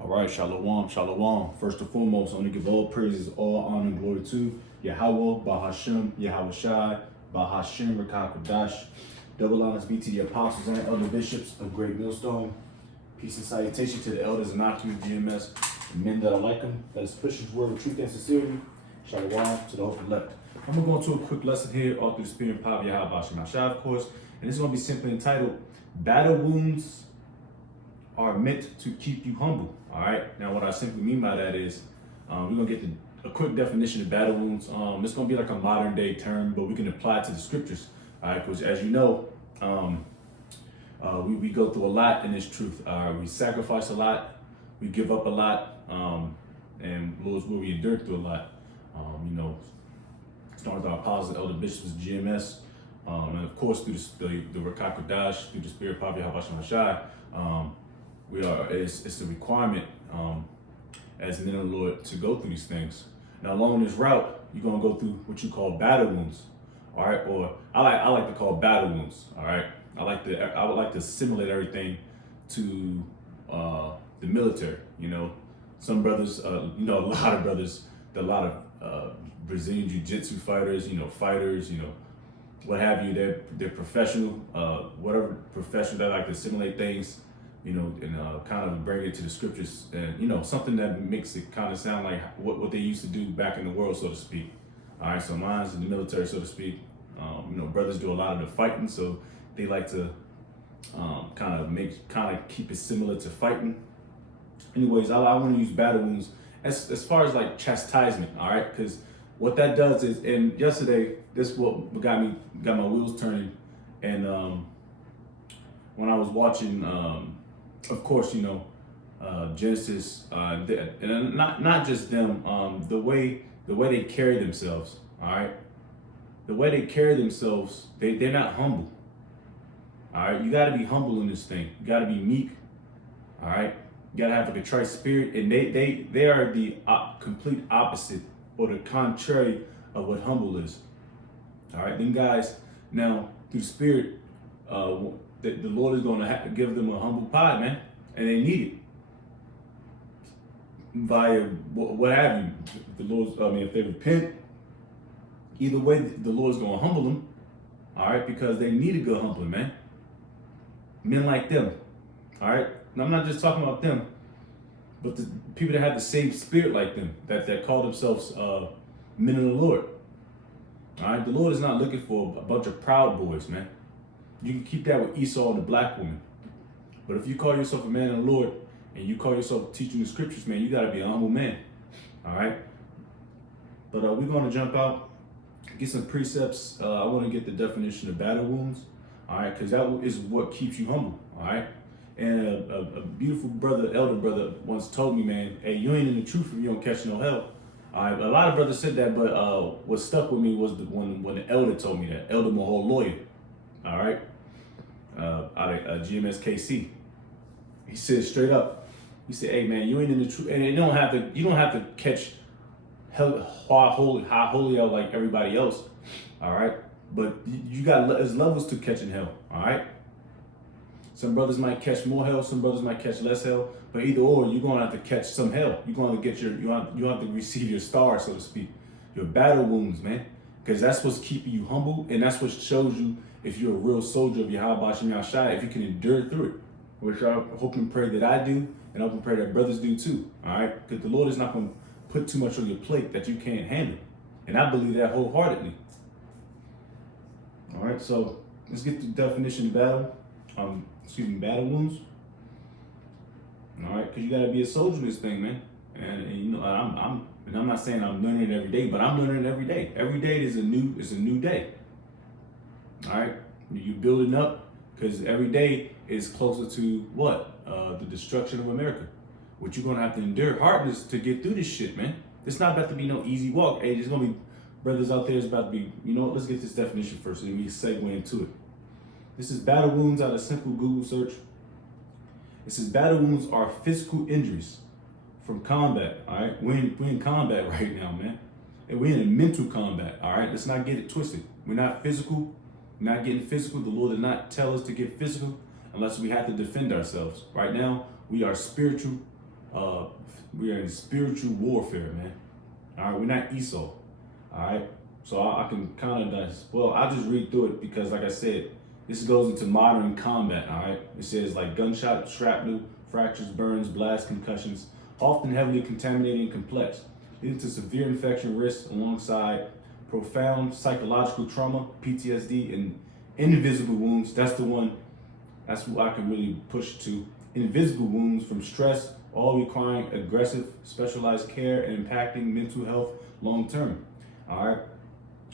All right, shalom, shalom. First and foremost, I want to give all praises, all honor, and glory to Yahweh, Bahashem, Yahweh Shai, Bahashem, Rakah Kodash. Double honors be to the apostles and elder bishops of Great Millstone. Peace and salutation to the elders and Akim GMS, and men that are like them, that is pushing his word with truth and sincerity. Shalom to the hope elect. I'm going to go into a quick lesson here, all through the spirit and power of Yahweh, Bahashem, Shai, of course. And this is going to be simply entitled, Battle Wounds are meant to keep you humble. All right. Now, what I simply mean by that is we're gonna get a quick definition of battle wounds. It's gonna be like a modern day term, but we can apply it to the scriptures. All right, because as you know, we go through a lot in this truth. We sacrifice a lot, we give up a lot, and Lord's will we endure through a lot. Starting with our apostles, elder bishops, GMS, and of course through the Rakah Kodash, through the spirit of Papa Yahweh Shai. It's a requirement as men of the Lord to go through these things. Now along this route, you're gonna go through what you call battle wounds, all right? Or I like to call battle wounds, all right? I would like to assimilate everything to the military. Some brothers, a lot of brothers, a lot of Brazilian jiu-jitsu fighters, fighters, what have you. They're professional, whatever profession. They like to assimilate things, and kind of bring it to the scriptures, and something that makes it kind of sound like what they used to do back in the world, so to speak. All right, so mine's in the military, so to speak. Brothers do a lot of the fighting, so they like to kind of keep it similar to fighting. Anyways, I want to use battle wounds as far as like chastisement, all right? Because what that does is, and yesterday, this what got my wheels turning, and when I was watching, of course, Genesis, and not just them, the way they carry themselves, all right? The way they carry themselves, they're not humble, all right? You got to be humble in this thing. You got to be meek, all right? You got to have a contrite spirit, and they are the complete opposite or the contrary of what humble is, all right? Then guys, now through the spirit, the Lord is going to give them a humble pie, man, and they need it via what have you. If they repent, either way, the Lord's going to humble them, all right, because they need a good humbling, man. Men like them, all right. And I'm not just talking about them, but the people that have the same spirit like them, that call themselves men of the Lord. All right, the Lord is not looking for a bunch of proud boys, man. You can keep that with Esau and the black woman. But if you call yourself a man of the Lord and you call yourself teaching the scriptures, man, you got to be a humble man. All right. But we're going to jump out, get some precepts. I want to get the definition of battle wounds. All right. Because that is what keeps you humble. All right. And a beautiful brother, elder brother, once told me, man, hey, you ain't in the truth if you don't catch no hell. All right. A lot of brothers said that, but what stuck with me was when the elder told me that. Elder Mahal lawyer. All right. Out of GMS KC. He said straight up, he said, hey man, you ain't in the truth, and you don't have to catch high holy out like everybody else, all right? But you got there's levels to catching hell, all right? Some brothers might catch more hell, some brothers might catch less hell, but either or, you're gonna have to catch some hell. You're gonna get you have to receive your star, so to speak, your battle wounds, man, because that's what's keeping you humble, and that's what shows you if you're a real soldier of Yahweh Bahashem Shai, if you can endure through it, which I hope and pray that I do, and I hope and pray that brothers do too, all right? Because the Lord is not going to put too much on your plate that you can't handle, and I believe that wholeheartedly. All right, so let's get the definition of battle, battle wounds. All right, because you got to be a soldier in this thing, man, and I'm not saying I'm learning it every day, but I'm learning it every day. Every day is a new day. All right, you building up, because every day is closer to what? The destruction of America, which you're gonna have to endure hardness to get through this shit, man. It's not about to be no easy walk. Hey, there's gonna be brothers out there. It's about to be. Let's get this definition first, and then we segue into it. This is battle wounds out of simple Google search. It says battle wounds are physical injuries from combat. All right, we're in combat right now, man, and we're in a mental combat. All right, let's not get it twisted. We're not physical. Not getting physical. The Lord did not tell us to get physical unless we have to defend ourselves. Right now, we are spiritual we are in spiritual warfare, man. All right, we're not Esau. All right, so I can kind of well, I'll just read through it because, like I said, this goes into modern combat. All right, it says like gunshot, shrapnel, fractures, burns, blasts, concussions, often heavily contaminated and complex, leading to severe infection risks alongside profound psychological trauma, PTSD, and invisible wounds. That's the one. That's what I can really push to. Invisible wounds from stress, all requiring aggressive, specialized care and impacting mental health long term. All right.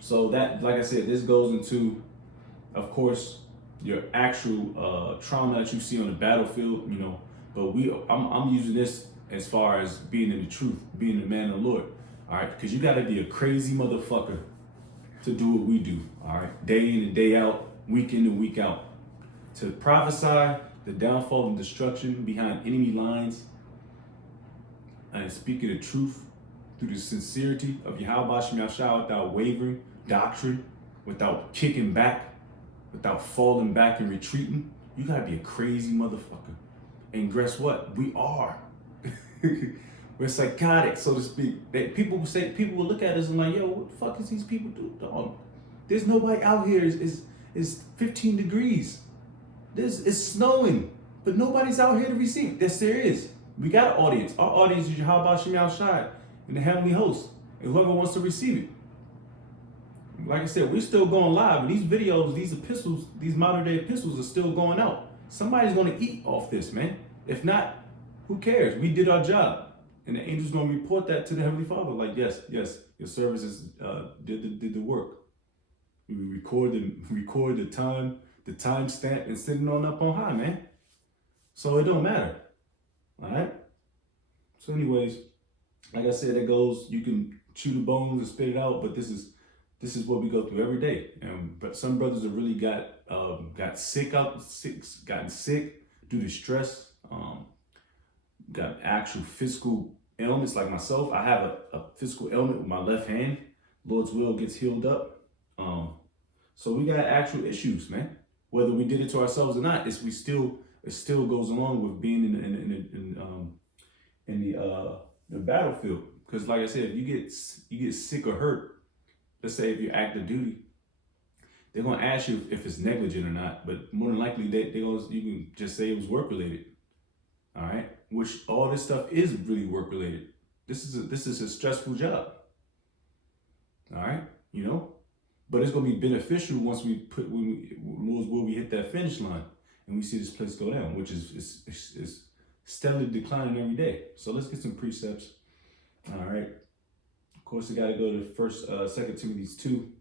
So that, like I said, this goes into, of course, your actual trauma that you see on the battlefield. But I'm using this as far as being in the truth, being the man of the Lord. All right, because you got to be a crazy motherfucker to do what we do. All right, day in and day out, week in and week out, to prophesy the downfall and destruction behind enemy lines, and speaking the truth through the sincerity of Yahweh Shem Yahshua without wavering, doctrine, without kicking back, without falling back and retreating. You gotta be a crazy motherfucker. And guess what? We are. We're psychotic, so to speak. People will look at us and like, yo, what the fuck is these people do, dog? There's nobody out here. It's 15 degrees. It's snowing, but nobody's out here to receive. Yes, there is. We got an audience. Our audience is Yahweh Shem Yahshua and the heavenly host, and whoever wants to receive it. Like I said, we're still going live, and these videos, these epistles, these modern day epistles are still going out. Somebody's going to eat off this, man. If not, who cares? We did our job. And the angel's going to report that to the Heavenly Father. Like, yes, your services did the work. We record the time stamp and sitting on up on high, man. So it don't matter. All right? So anyways, like I said, you can chew the bones and spit it out, but this is what we go through every day. But some brothers have really gotten sick due to stress, got actual physical ailments like myself. I have a physical ailment with my left hand. Lord's will gets healed up. So we got actual issues, man. Whether we did it to ourselves or not, it still goes along with being in the battlefield. Because like I said, if you get sick or hurt, let's say if you're active duty, they're gonna ask you if it's negligent or not. But more than likely, you can just say it was work related. All right, which all this stuff is really work related. This is a stressful job. All right, but it's gonna be beneficial once we hit that finish line and we see this place go down, which is steadily declining every day. So let's get some precepts. All right. Of course, we got to go to 2 Timothy 2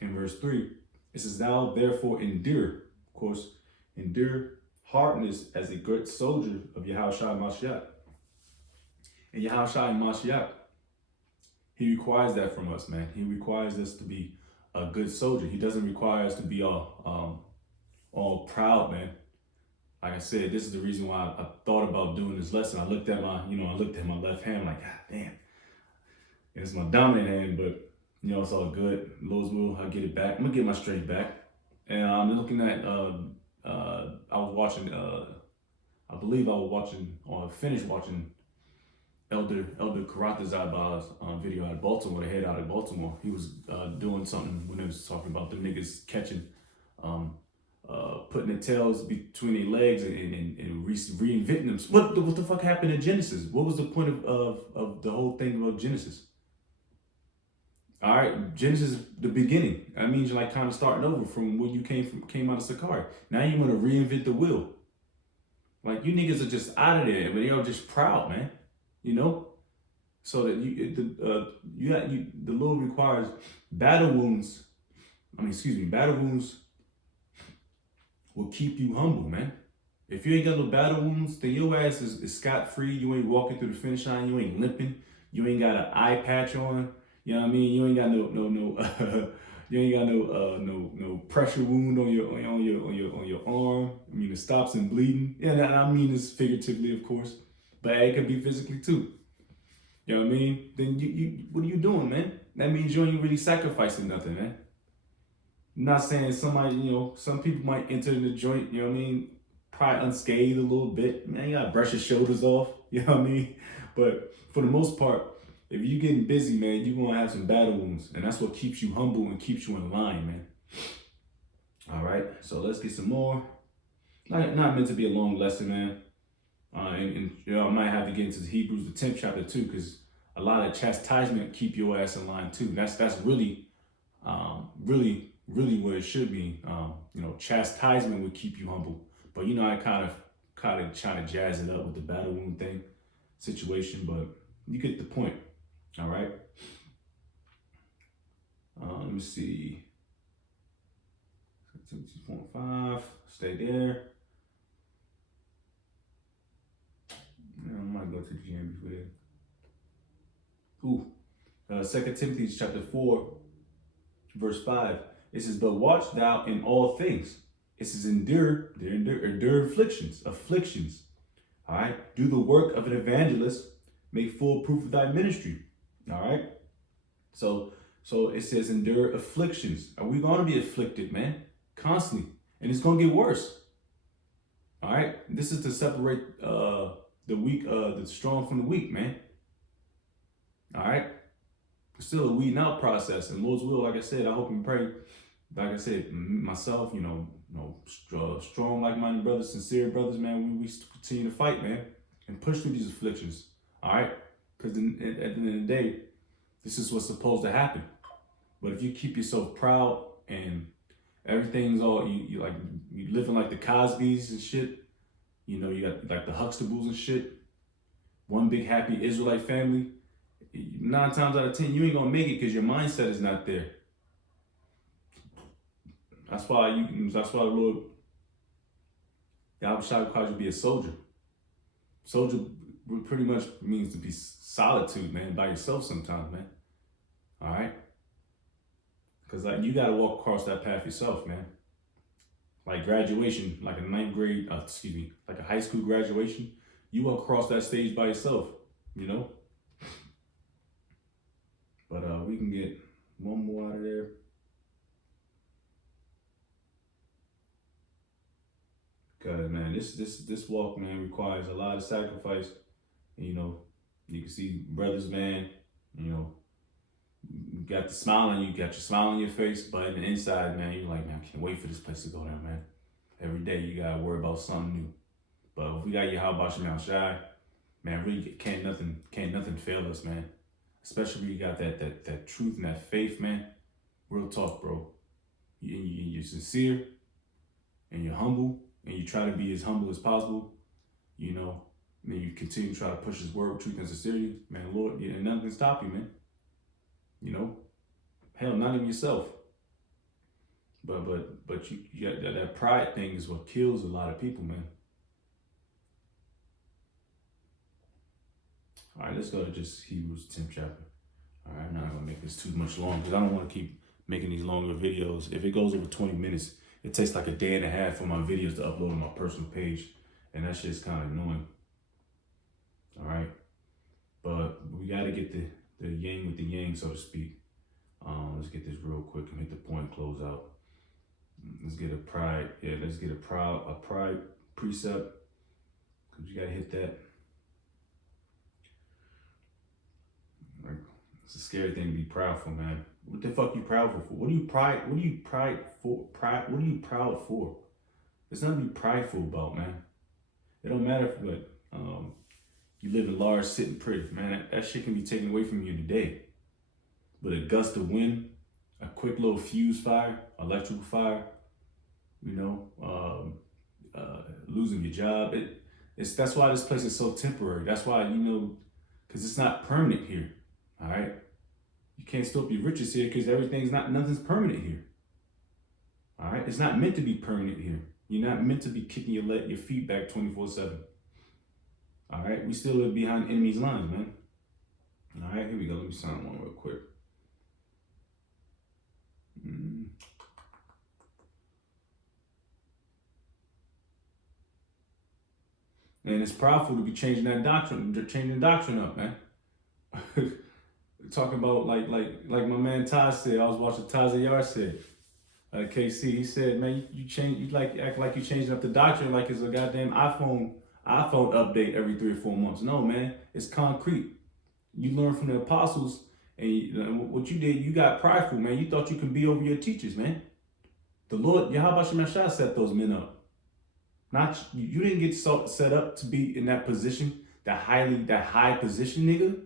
and verse 3. It says, "Thou therefore endure." Of course, endure hardness as a good soldier of Yahushua Mashiach. And Yahushua Mashiach, he requires that from us, man. He requires us to be a good soldier. He doesn't require us to be all proud, man. Like I said, this is the reason why I thought about doing this lesson. I looked at my left hand, like, God damn. It's my dominant hand, but it's all good. Lord's will, I'll get it back. I'm gonna get my strength back. And I'm looking at I was watching or finished watching Elder Karatazabah's video out of Baltimore, the head out of Baltimore. He was doing something when he was talking about the niggas catching putting their tails between their legs and reinventing them. What the fuck happened in Genesis? What was the point of the whole thing about Genesis? All right, Genesis, the beginning. That means you're like kind of starting over from where you came out of Sakari. Now you want to reinvent the wheel. Like, you niggas are just out of there, but they are just proud, man. So that the Lord requires battle wounds. Battle wounds will keep you humble, man. If you ain't got no battle wounds, then your ass is scot-free. You ain't walking through the finish line. You ain't limping. You ain't got an eye patch on. You know what I mean? You ain't got no pressure wound on your arm. It stops and bleeding. Yeah, I mean this figuratively, of course, but it could be physically too. You know what I mean? Then you what are you doing, man? That means you ain't really sacrificing nothing, man. I'm not saying somebody, some people might enter in the joint, probably unscathed a little bit. Man, you gotta brush your shoulders off. You know what I mean? But for the most part, if you're getting busy, man, you're gonna have some battle wounds, and that's what keeps you humble and keeps you in line, man. All right, so let's get some more. Not meant to be a long lesson, man. And you know, I might have to get into the Hebrews, the 10th chapter too, because a lot of chastisement keep your ass in line too. That's really, really what it should be. You know, chastisement would keep you humble. But you know, I kind of trying to jazz it up with the battle wound thing situation, but you get the point. All right. Let me see. 2.5. Stay there. I might go to the gym before that. 2 Timothy chapter 4, verse 5. It says, but watch thou in all things. It says, endure afflictions. All right. Do the work of an evangelist. Make full proof of thy ministry. All right. So it says, endure afflictions. Are we going to be afflicted, man? Constantly. And it's going to get worse. All right. This is to separate the strong from the weak, man. All right. It's still a weeding out process, and Lord's will, like I said, I hope and pray. Like I said, myself, strong, like-minded brothers, sincere brothers, man. We continue to fight, man, and push through these afflictions. All right, because at the end of the day, this is what's supposed to happen. But if you keep yourself proud and everything's all you living like the Cosbys and shit. You know, you got like the Huxtables and shit. One big happy Israelite family. 9 times out of 10, you ain't gonna make it because your mindset is not there. That's why the Lord, Yahushua calls you to be a soldier. Soldier pretty much means to be solitude, man, by yourself sometimes, man. All right? Because like you gotta walk across that path yourself, man. Like graduation, like a like a high school graduation, you walk across that stage by yourself, you know? But we can get one more out of there. Cause man, this walk, man, requires a lot of sacrifice. And, you know, you can see brothers, man, you know, you got the smile on you, got your smile on your face, but in the inside, man, you're like, man, I can't wait for this place to go down, man. Every day you gotta worry about something new. But if we got Yahweh Shem Shai, man, really can't nothing fail us, man. Especially when you got that truth and that faith, man. Real talk, bro. You're sincere and you're humble and you try to be as humble as possible, you know. And then you continue to try to push His word with truth and sincerity, man. Lord, and nothing can stop you, man. You know, hell, not even yourself. But you got that pride thing is what kills a lot of people, man. All right, let's go to just Hebrews 10th chapter. All right, I'm not gonna make this too much long because I don't want to keep making these longer videos. If it goes over 20 minutes, it takes like a day and a half for my videos to upload on my personal page, and that shit's kind of annoying. All right, but we got to get the yin with the yang, so to speak. Let's get this real quick and hit the point, close out. Let's get a pride. Yeah, let's get a pride precept, because you got to hit that. It's a scary thing to be proudful, man. What the fuck you proudful for? What are you proud for? It's nothing to be prideful about, man. It don't matter if what you live in large, sitting pretty, man. That shit can be taken away from you today. But a gust of wind, a quick little fuse fire, electrical fire, you know, losing your job. That's why this place is so temporary. That's why, you know, because it's not permanent here. All right, you can't store up your riches here because nothing's permanent here. All right, it's not meant to be permanent here. You're not meant to be kicking your feet back 24/7. All right, we still live behind enemy's lines, man. All right, here we go. Let me sign one real quick. And it's powerful to be changing that doctrine. They're changing the doctrine up, man. Talking about like my man Taz said. I was watching Taz Yar said, KC, he said, man, you change, you like act like you changing up the doctrine like it's a goddamn iPhone update every 3 or 4 months. No, man, it's concrete. You learn from the apostles, and what you did, you got prideful, man. You thought you could be over your teachers, man. The Lord, Yahweh Shemashah set those men up. Not you didn't get set up to be in that position, that high position, nigga.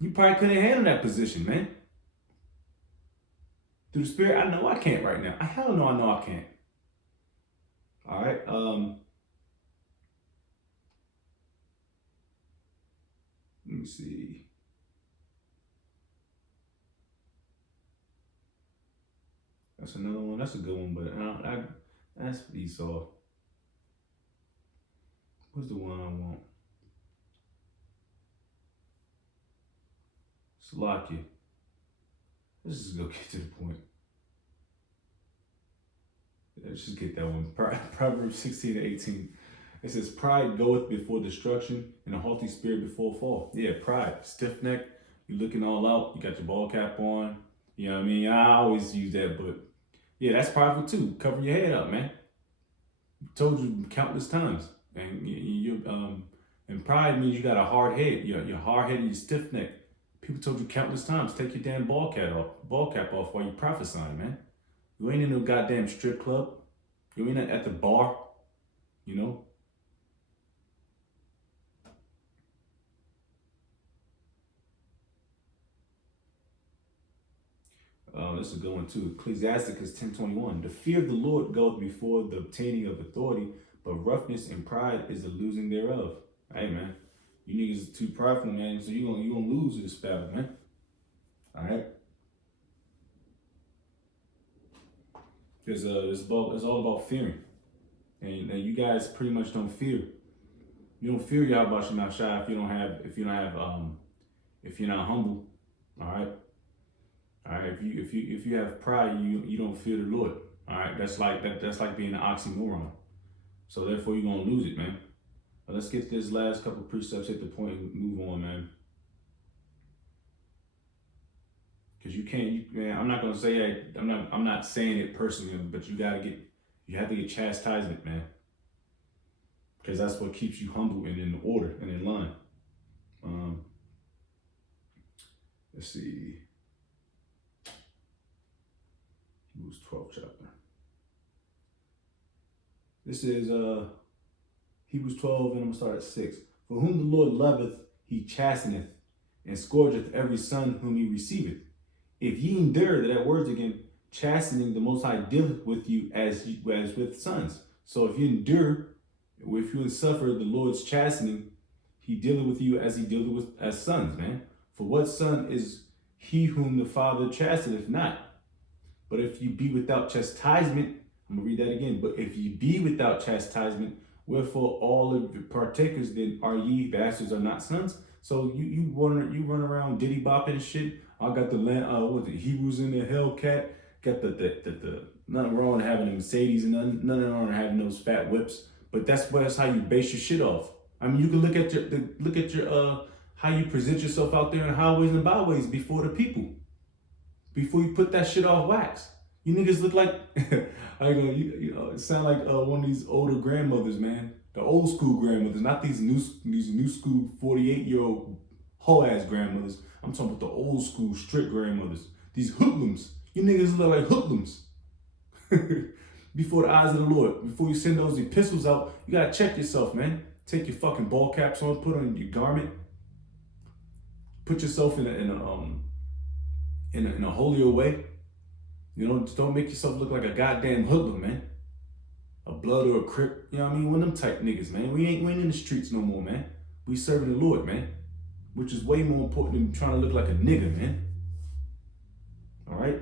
You probably couldn't handle that position, man. Through the Spirit, I know I can't right now. Hell no, I know I can't. All right. Let me see. That's another one. That's a good one, but that's Esau. What's the one I want? Salakia. Let's just go get to the point. Let's just get that one. Proverbs 16-18. It says, pride goeth before destruction, and a haughty spirit before fall. Yeah, pride. Stiff neck. You looking all out. You got your ball cap on. You know what I mean? I always use that, but yeah, that's prideful too. Cover your head up, man. Told you countless times. And pride means you got a hard head. You're hard headed, you stiff neck. People told you countless times, take your damn ball cap off while you prophesying, man. You ain't in no goddamn strip club. You ain't at the bar, you know. This is a good one too. Ecclesiasticus 10:21. The fear of the Lord goeth before the obtaining of authority, but roughness and pride is the losing thereof. Hey, man. You niggas are too prideful, man, so you gonna lose this battle, man. All right. It's all about fearing, and you guys pretty much don't fear. You don't fear Yahweh Shemashah if you're not humble. All right. All right. If you have pride, you don't fear the Lord. All right. That's like being an oxymoron. So therefore, you're gonna lose it, man. But let's get this last couple precepts at the point and move on, man. Because man. I'm not gonna say that. I'm not saying it personally, but you have to get chastisement, man. Because that's what keeps you humble and in order and in line. Let's see. Hebrews 12th chapter. This is Hebrews 12, and I'm gonna start at 6. For whom the Lord loveth, he chasteneth, and scourgeth every son whom he receiveth. If ye endure, that word's again, chastening, the Most High dealeth with you as with sons. So if you endure, if you suffer the Lord's chastening, he dealeth with you as he dealeth with as sons, man. For what son is he whom the Father chasteneth not? But if you be without chastisement, I'm gonna read that again. But if ye be without chastisement, wherefore all of the partakers then are ye bastards are not sons? So you run around diddy bopping and shit. I got the Hebrews in the Hellcat. Got the nothing wrong with having a Mercedes and nothing wrong with having those fat whips. But that's how you base your shit off. I mean, you can look at your how you present yourself out there in highways and byways before the people. Before you put that shit off wax. You niggas look like it sound like one of these older grandmothers, man. The old school grandmothers, not these new school 48-year-old hoe ass grandmothers. I'm talking about the old school strict grandmothers. These hoodlums. You niggas look like hoodlums. Before the eyes of the Lord. Before you send those epistles out, you gotta check yourself, man. Take your fucking ball caps on, put on your garment. Put yourself in a holier way. You know, don't make yourself look like a goddamn hoodlum, man. A blood or a crip. You know what I mean? One of them type niggas, man. We ain't in the streets no more, man. We serving the Lord, man. Which is way more important than trying to look like a nigga, man. All right?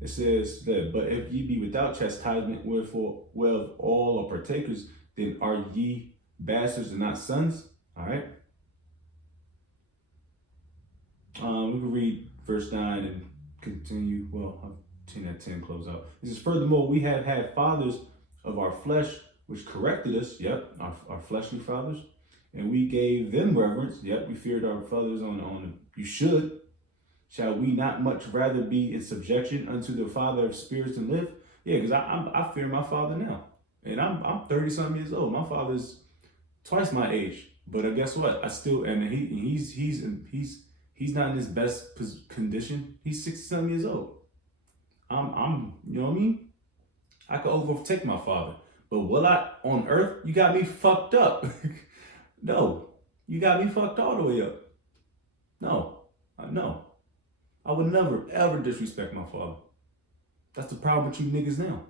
It says that, but if ye be without chastisement, wherefore well all are partakers, then are ye bastards and not sons? All right? We can read verse 9 and continue. Well, I've 10 at 10 close out. It says, furthermore, we have had fathers of our flesh which corrected us. Yep, our fleshly fathers. And we gave them reverence. Yep, we feared our fathers on you should. Shall we not much rather be in subjection unto the Father of spirits and live? Yeah, because I fear my father now. And I'm 30 something years old. My father's twice my age. But guess what? I still, and he's not in his best condition. He's 60 something years old. I'm you know what I mean? I could overtake my father. But will I on earth? You got me fucked up. No. You got me fucked all the way up. No. No. I would never ever disrespect my father. That's the problem with you niggas now.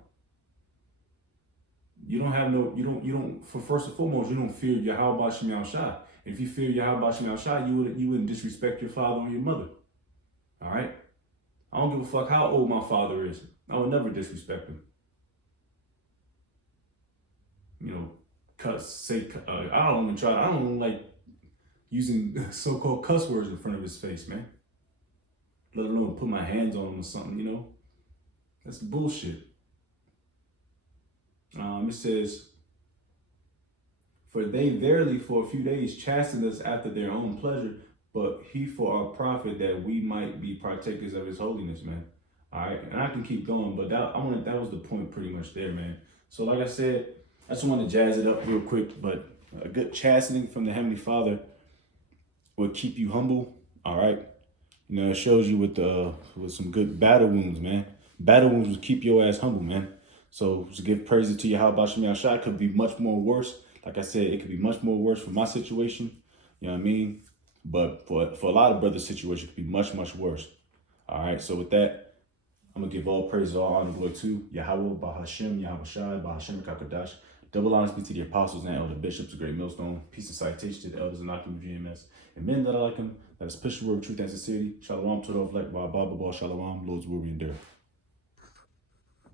You don't for first and foremost, you don't fear Yahweh Shemel Shai. If you fear Yahweh Shemel Shai, you wouldn't disrespect your father or your mother. All right? I don't give a fuck how old my father is. I would never disrespect him. You know, I don't like using so-called cuss words in front of his face, man. Let alone put my hands on him or something, you know? That's bullshit. It says, for they verily for a few days chastened us after their own pleasure, but he for our profit that we might be partakers of his holiness, man. All right, and I can keep going, but that was the point pretty much there, man. So like I said, I just want to jazz it up real quick, but a good chastening from the Heavenly Father will keep you humble, all right? You know, it shows you with some good battle wounds, man. Battle wounds will keep your ass humble, man. So to give praise to Yahweh Shemel Shai could be much more worse. Like I said, it could be much more worse for my situation. You know what I mean? But for a lot of brothers' situation, it could be much, much worse. All right, so with that, I'm going to give all praise, all honor, glory to Yahweh, Bahashem, Yahweh Shai, Bahashem, Kakadash. Double honors be to the apostles and elder bishops, the great millstone. Peace and citation to the elders and Akim of GMS. And men that are like him, that is push the word of truth and sincerity. Shalom to the elect, Baba, Shalom, Lord's will be endure.